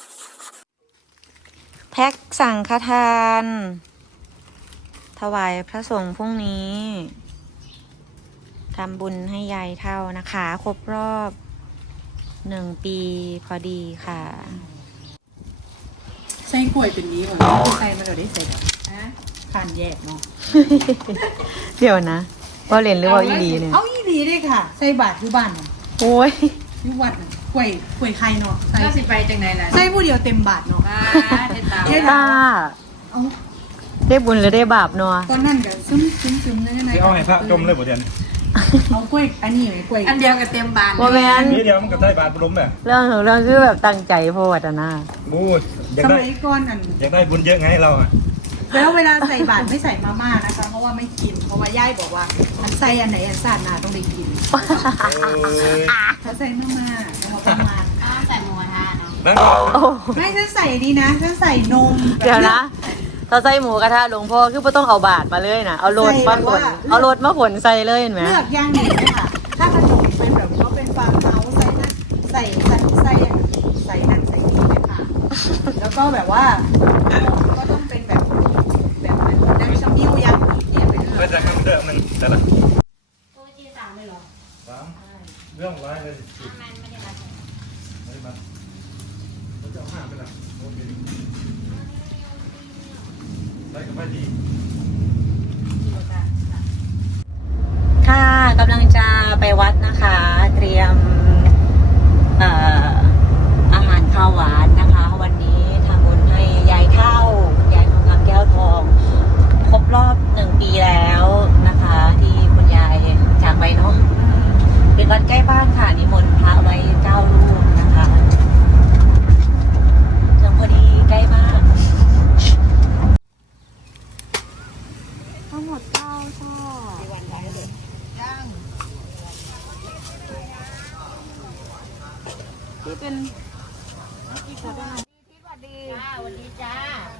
แพ็คสังฆทานถวายพระสงฆ์พรุ่งนี้ทำบุญให้ยายเท่านะคะ ครบรอบ1 ปีพอดีค่ะใส่กล้วยเป็นนี้ของใส่มาเราได้ใส่แบบทานแยกเนาะเดี๋ยวนะว่าเล่นหรือว่าอีหลีเนี่ยเอาอีหลีได้ค่ะใส่บาทอยู่บ้านโอ้ยอยู่วัดกล้วยไข่เนาะก็สิไปจังไหนล่ะใส่ผู้เดียวเต็มบาทเนาะเฮ็ดตามได้บุญหรือได้บาปเนาะตอนนั้นก็ซึมๆนั่นไงเอาให้พระจมเลยบ่เดียนเอากล้วยอันนี้กล้วยอันเดียวกับเต็มบานว่าแม่นนี่เดียวมันก็ได้บาทล้มแบบเรื่องคือแบบตั้งใจโพดอะนะบูดสมัยก่อนอยากได้บุญเยอะไงเราอ่ะแล้วเวลาใส่บาตรไม่ใส่มาม่านะคะเพราะว่าไม่กินเพราะว่าย่ายบอกว่าอันใส่อันไหนอันสาดนาต้องได้กินถ้าใส่มาม่าเราประมาณใส่หมูกระทะเนาะไม่ถ้าใส่นี่นะถ้าใส่นมเดี๋ยวนะถ้าใส่หมูกระทะหลวงพ่อคือไม่ต้องเอาบาตรมาเลยนะเอาโรดมาขนใส่เลยเห็นไหมเลือกย่างหนึ่งเลยค่ะถ้าขนมเป็นแบบเขาเป็นฟาร์มเฮาส์ใส่นั่นใส่นี่เลยค่ะแล้วก็แบบว่าก็ต้องเป็นแบบนั่งชมิวย่างเนี่ยไปเลยไม่ใช่คำเดิมมันแต่ละโอ้จี3เลยเหรอ 3เรื่องร้ายเลยมันไม่ได้รับไม่มาเราจะเอา5ไปละโอเคได้กับไม่ดีค่ะกำลังจะไปวัดนะคะ เตรียมอาหารข้าวหวานนะคะวันนี้ทำบุญให้ยายเท่ายายทองคำแก้วทองครบรอบ1 ปีแล้วนะคะที่คุณยายจากไปเนาะเป็นวัดใกล้บ้านค่ะนิมนต์พระไว้9 รูปนะคะจังพอดีใกล้มากทั้งหมด9 ช่อวันได้เลยที่เป็นที่ขอได้ที่สวัสดีสวัสดีจ้า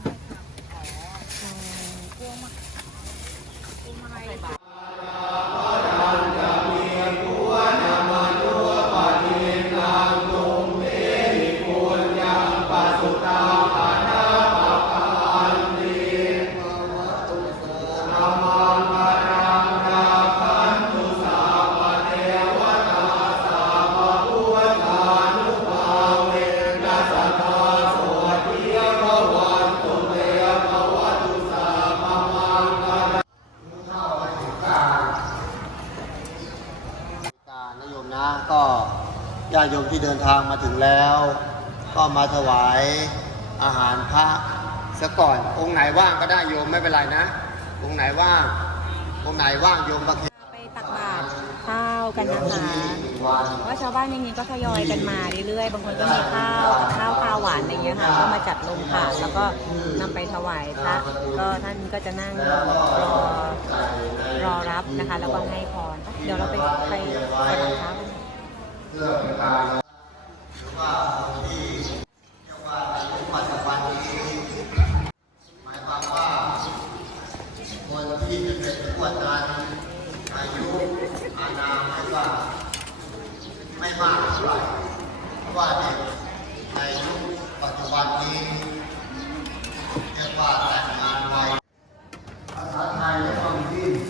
ก็ญาติโยมที่เดินทางมาถึงแล้ว ก็มาถวายอาหารพระซะก่อนองค์ไหนว่างก็ได้โยมไม่เป็นไรนะองค์ไหนว่างโยมก็ไปตักบาตรข้าวกันนะคะว่าชาวบ้านอย่างนี้ก็ทยอยกันมาเรื่อยๆบางคนก็มีข้าวหวานอะไรเงี้ยค่ะก็มาจัดลงถาดแล้วก็นำไปถวายพระก็ท่านก็จะนั่งรอรับนะคะแล้วก็ให้พรเดี๋ยวเราไปหลังเช้ากันเพื่อเป็นการว่าคนที่เรียกว่าอายุปัจจุบันนี้หมายความว่าคนที่จะเป็นผู้นั้นอายุอานามไม่มากเท่าไหร่เพราะว่าเด็กในยุคปัจจุบันนี้เรียกว่าแต่งงานไวภาษาไทยและความดิ้น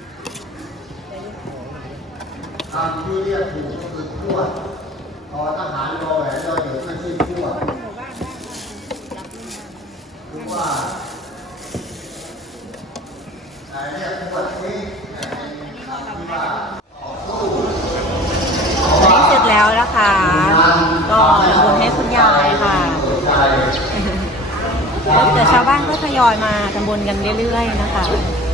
คำที่เรียกถูกก็คือขวดพอทหารรอแหวนรอเดี๋ยวไม่ใช่ขวดคือว่าเรียกขวดนี้เป็นคำที่ว่านี่เสร็จแล้วนะคะก็ทำบุญให้คุณยายค่ะเดี๋ยวชาวบ้านก็ทยอยมาทำบุญกันเรื่อยๆนะคะ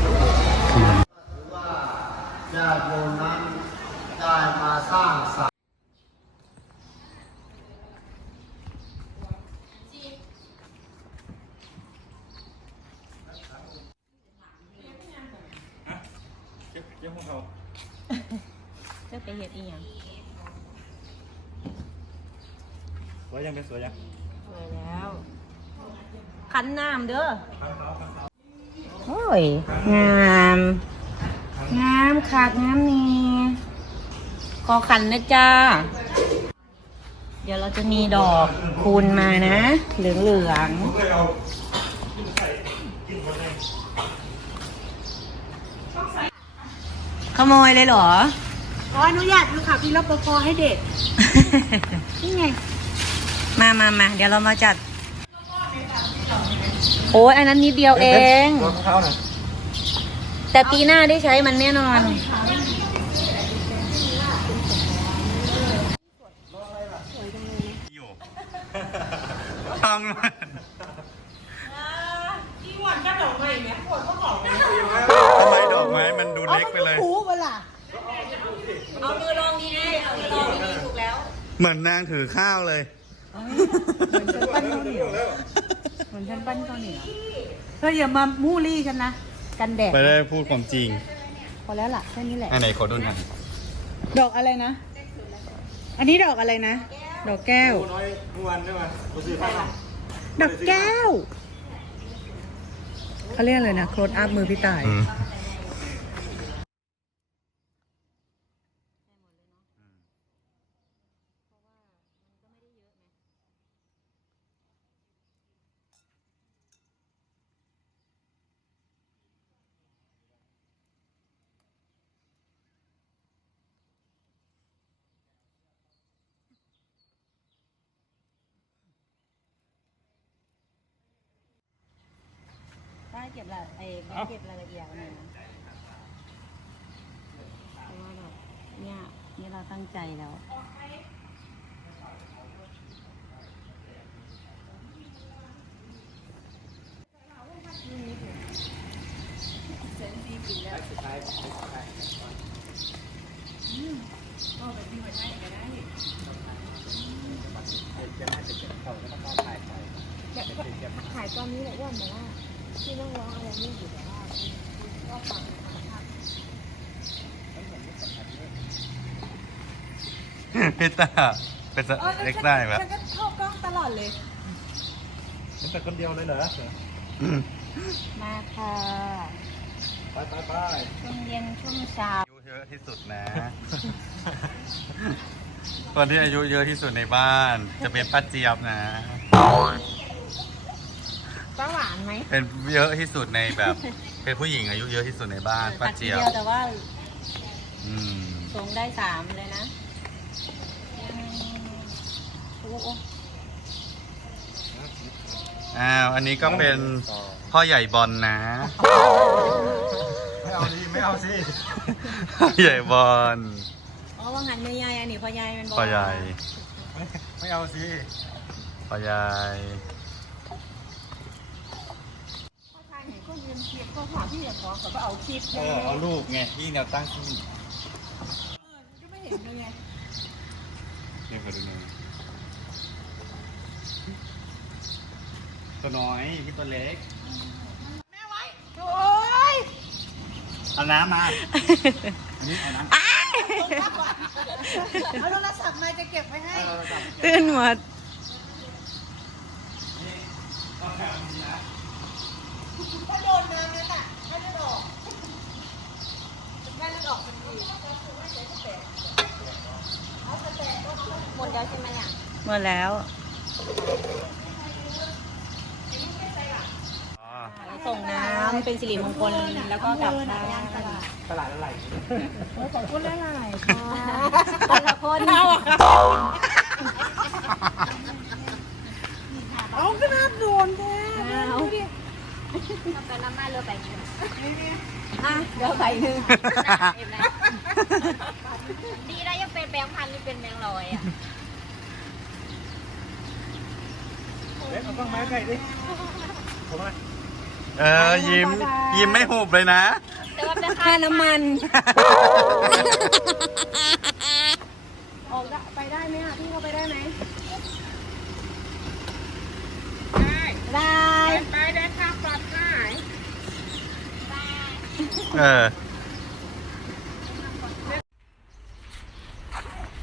ญาติโยมนั้นได้มาสร้างสรรค์เจ้าของเขาเจ้าไปเห็ดอีหยังสวยยังเป็นสวยยังสวยแล้วคันน้ำเด้อโอ้ยงามขากงามนี่ขอขันนะจ้าเดี๋ยวเราจะมีดอกคูณมานะ เหลืองผมเลยเอาๆขโมยเลยเหรอขออนุญาตดูค่ะพี่รปภให้เด็ก นี่ไงมาเดี๋ยวเรามาจัด โอ้ยอันนั้นนิดเดียวเองรองเท้าหน่อยแต่ปีหน้าได้ใช้มันแน่นอนอยู่ฟังมันทำไมดอกไม้มันดูเล็กไปเลยหูเวลาเอามือลองดีๆเอามือลองดีๆถูกแล้วเหมือนนางถือข้าวเลยเหมือนฉันปั้นข้าวเหนียวเหมือนฉันปั้นข้าวเหนียวเธออย่ามามู้ลี่ฉันนะ กันแดดไปได้พูดความจริงพอแล้วล่ะแค่นี้แหละอันไหนขอดูหน่อยดอกอะไรนะ อันนี้ดอกอะไรนะ ดอกแก้วน้อยเมื่อวันได้ไหมกูซื้อผ้าดอกแก้ว เขาเรียกอะไรนะโคลดอัพมือพี่ต่ายอืมได้เก็บรายเก็บรายละเอียดหน่อยนะเพราะว่าแบบเนี่ยเราตั้งใจแล้วถ่ายตอนนี้แหละว่าแต่ว่าที่ต้องร้องอะไรนี่อยู่แต่ว่าก็ฟังพี่ตาเป็นเล็กได้ไหมฉันก็เข้ากล้องตลอดเลยมันแต่คนเดียวเลยเหรอมาค่ะไปช่วงเย็นช่วงเช้าอายุเยอะที่สุดนะ คนที่อายุเยอะที่สุดในบ้าน จะเป็นป้าเจี๊ยบนะป้าหวานไหมเป็นเยอะที่สุดในแบบ เป็นผู้หญิงอายุเยอะที่สุดในบ้านป้าเจี๊ยบตัดทีดีวแต่ว่าอืมส่งได้3เลยนะโอ้โหอ้าว อันนี้ก็เป็นพ่อใหญ่บอลนะไม่เอาสิไม่เอาสิพ่อใหญ่บอลอ๋อว่างันไม่ใหญ่อันนี้พ่อใหญ่เป็นบอลพ่อใหญ่ไม่เอาสิพ่อใหญ่ถ่ายเห็นคนยืนเทียบก็หาพี่อย่าขอเขาก็เอาคลิปเออเอาลูกไงที่แนวตั้งที่ก็ไม่เห็นเลยไงเนี่ยขอดูหน่อยตัวน้อยพี่ตัวเล็กโอ้ยเอาน้ำมา อันนี้เอาน้ำเอาโทรศัพท์มาจะเก็บไว้ให้ตื่นหมดถ้าโดนน้ำนั้นอ่ะไม่ได้ออกไม่ได้ออกทันทีหมดแล้วใช่ไหมอ่ะหมดแล้วอ๋อส่งน้ำเป็นสิริมงคลแล้วก็กลับบ้านตลาดอะไรขอบคุณหลายๆค่ะคนละคนเอาก็น่าโดนแท้ดูดิไปน้ำมาเรือไปกินอ่ะเดี๋ยวใส่หนึ่งดีนะยังเป็นแบงค์พันนี่เป็นแบงค์ร้อยอ่ะเล็กเอากล้องไม้ใกล้ดิผมมาเออ ยิ้มไม่หุบเลยนะแต่ว่าเป็นค่าน้ำมันออกได้ไปได้ไหมอ่ะพี่เขาไปได้ไหมได้ไปได้ค่ะปลอดภัยเออ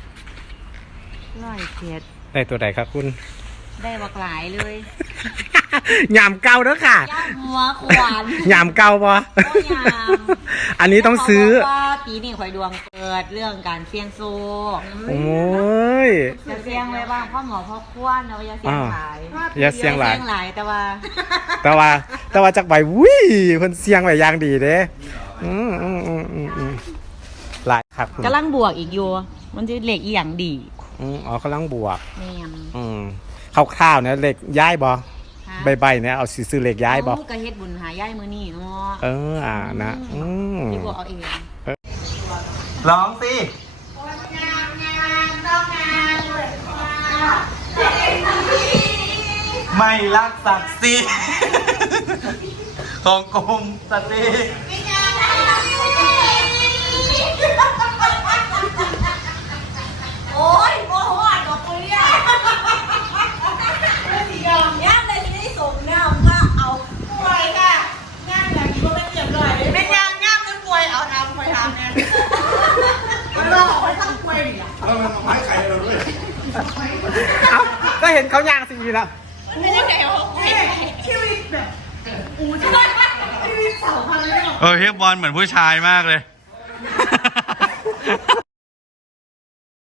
ร้อยเจ็ดได้ตัวไหนครับคุณได้บักหลายเลยหยามเก่าเด้อค่ะย่างหัวขวานหยามเก่าปะก็ยามอันนี้ต้องซื้อเขาบอกว่าปีนี้ข่อยดวงเปิดเรื่องการเสี่ยงโซโอ้ยจะเสี่ยงไว้บ้างพ่อหมอพ่อคว้านเอาอย่าเสี่ยงหลายอย่าเสี่ยงหลายเสี่ยงหลายแต่ว่าแต่ว่าจากใบวุ้ยเพิ่นเสียงไว้อย่างดีเด้อืมหลายครับกำลังบวกอีกอยู่มันจะเหล็กอีหยังดีอ๋อกำลังบวกแม่นคร่าวๆเนี่ยเหล็กย้ายบ่ใบเนี่ยเอาซื้อเหล็กย้ายบ่เอ้ก็เฮ็ดบุญหาย่ายมื้อนี้เนาะนะที่บวกเอาเองร้องสิ ไม่รักศักดิ์ศรีของกรมสตรีโอ้ยโมโหดอกเลยอ่ะย่างเลยที่ได้ส่งน้ำก็เอาป่วยค่ะย่างอย่างนี้ก็ไม่เรียบร้อยเลยเป็นย่างจนป่วยเอาทำไปทำเนี่ยมันเราเอาไปทำป่วยดิอ่ะแล้วมันมาไม้ไข่เราด้วยเอ้าก็เห็นเขาย่างสิแล้วเป็นยังไงวะชีวิตแบบชีวิตสาวพันเลยเฮฟบอลเหมือนผู้ชายมากเลย